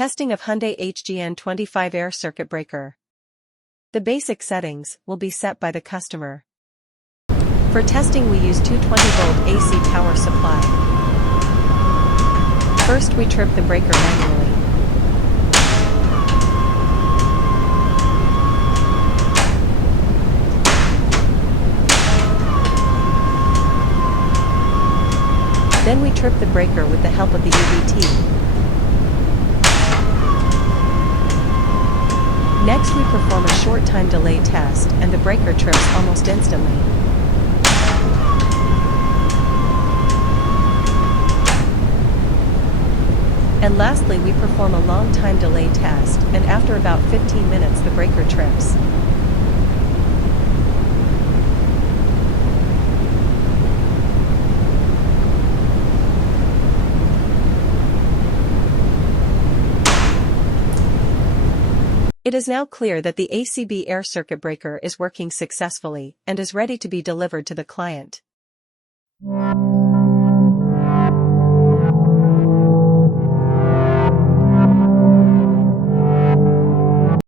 Testing of Hyundai HGN25 air circuit breaker. The basic settings will be set by the customer. For testing we use 220-volt AC power supply. First we trip the breaker manually. Then we trip the breaker with the help of the UVT. Next we perform a short time delay test and the breaker trips almost instantly. And lastly we perform a long time delay test and after about 15 minutes the breaker trips. It is now clear that the ACB air circuit breaker is working successfully and is ready to be delivered to the client.